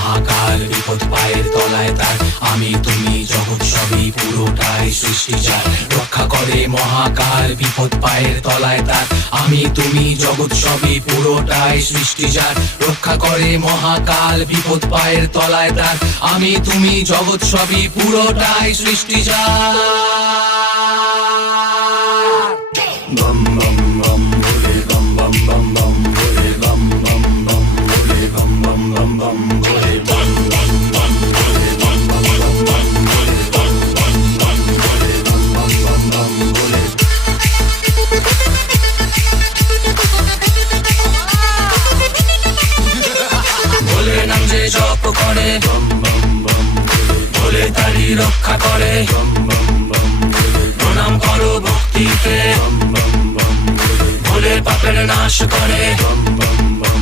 মহাকাল বিপদ পায়ের তলায় তার। আমি তুমি জগৎ সবই পুরোটাই সৃষ্টি যার। রক্ষা করে মহাকাল বিপদ পায়ের তলায় তার। আমি তুমি জগৎ সবই পুরোটাই সৃষ্টি যার। রক্ষা করে মহাকাল বিপদ পায়ের তলায় তার। আমি তুমি জগৎ সবই পুরোটাই সৃষ্টি যার। বম বম বম ভোলে বম বম বম বম ভোলে বম বম বম ভোলে বম বম বম বম ভোলে বম বম বম ভোলে বম বম বম বম ভোলে বম বম বম ভোলে বম বম বম বম ভোলে। ভোলে নাম যে জপ করে বম বম বম ভোলে তারি রক্ষা করে bomb bomb bomb প্রণাম করো ভক্তিতে বম বম বম ভোলে পাপের নাশ করে বম বম বম